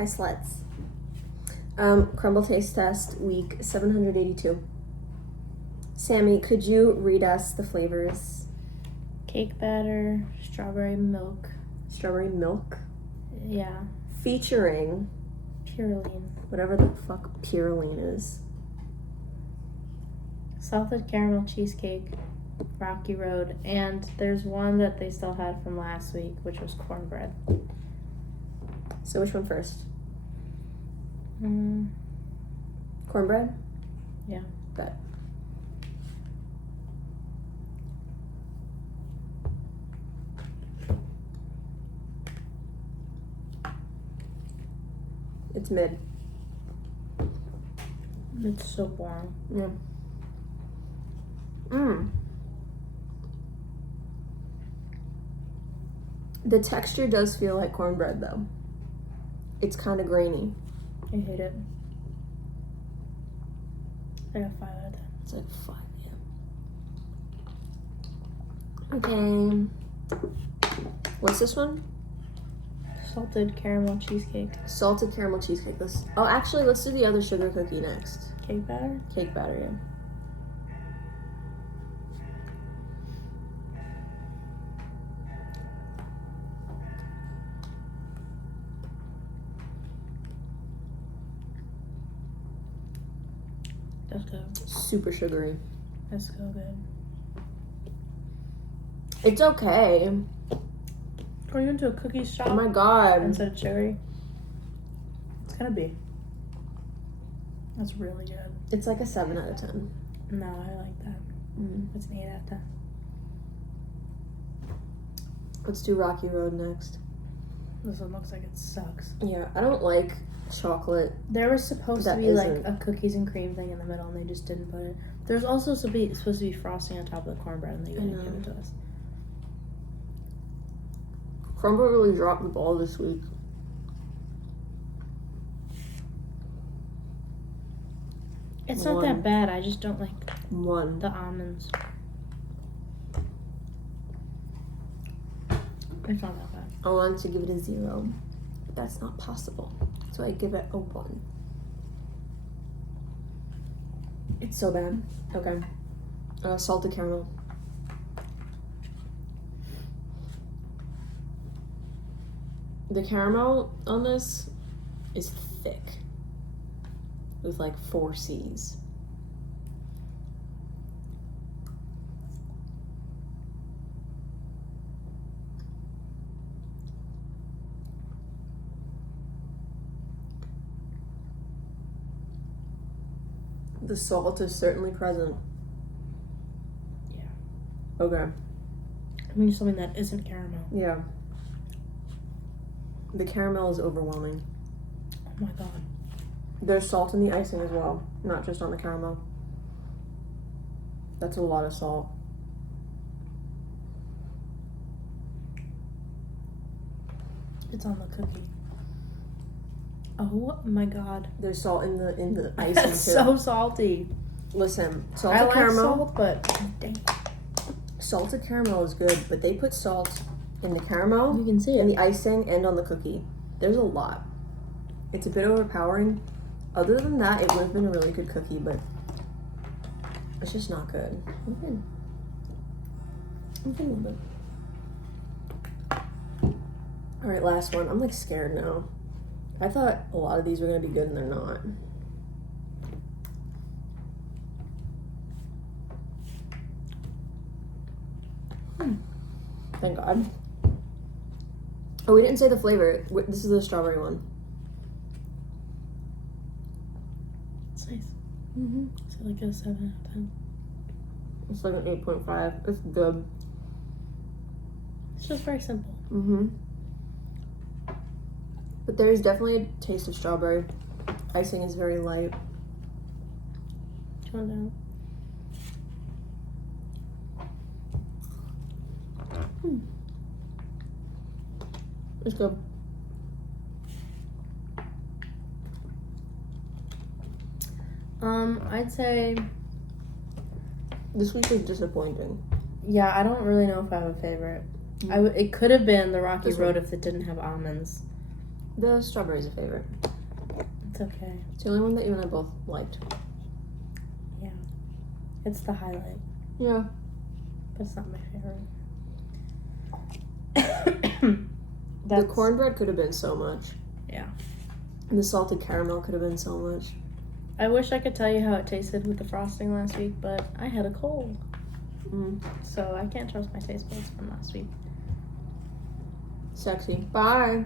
Hi, sluts. Crumbl taste test week 782. Sammy, could you read us the flavors? Cake batter, strawberry milk. Strawberry milk. Yeah. Featuring Purine. whatever the fuck Purine is. Salted caramel cheesecake, Rocky Road, and there's one that they still had from last week, which was cornbread. So which one first? Mm, Cornbread? Yeah. Bet. It's mid. it's so boring. Yeah. The texture does feel like cornbread though. It's kind of grainy. I hate it. I got 5 out of 10. It's like 5, yeah. Okay. What's this one? Salted caramel cheesecake. Salted caramel cheesecake. Let's do the other sugar cookie next. Cake batter? Cake batter, yeah. That's good. Super sugary. That's so good. It's okay. Are you into a cookie shop Oh my god. instead of cherry? It's gonna be. That's really good. It's like a 7 out of 10. No, I like that. It's an 8 out of 10. Let's do Rocky Road next. This one looks like it sucks. Yeah, I don't like chocolate. There was supposed to That be like isn't- a cookies and cream thing in the middle, and they just didn't put it. There's also supposed to be frosting on top of the cornbread, and they didn't give it to us. Crumbl really dropped the ball this week. It's not One. that bad. I just don't like 1. the almonds. It's not that bad. I wanted to give it a 0, but that's not possible. So I give it a 1. It's so bad. Okay. Salted caramel. The caramel on this is thick. With like 4 C's. The salt is certainly present. Yeah. Okay. I mean, something that isn't caramel. Yeah. The caramel is overwhelming. Oh my god. There's salt in the icing as well, not just on the caramel. That's a lot of salt. It's on the cookie. Oh my god. There's salt in the icing That's too. so salty. Listen, I salted like caramel. salt, but dang. Salted caramel is good, but they put salt in the caramel, You can see in it. the icing, and on the cookie. There's a lot. It's a bit overpowering. Other than that, it would have been a really good cookie, but it's just not good. I'm good. I'm good a little bit. All right, last one. I'm like scared now. I thought a lot of these were gonna be good, and they're not. Thank God. Oh, we didn't say the flavor. This is the strawberry one. It's nice. Mm-hmm. So like a 7 out of 10. It's like an 8.5. It's good. It's just very simple. Mm-hmm. But there's definitely a taste of strawberry. Icing is very light. Do you want that? It's good. I'd say, This week is disappointing. yeah, I don't really know if I have a favorite. It could have been the Rocky This Road one. if it didn't have almonds. The strawberry's a favorite. It's okay. It's the only one that you and I both liked. Yeah. It's the highlight, Yeah. but it's not my favorite. The cornbread could have been so much. Yeah. And the salted caramel could have been so much. I wish I could tell you how it tasted with the frosting last week, but I had a cold. So I can't trust my taste buds from last week. Sexy. Bye.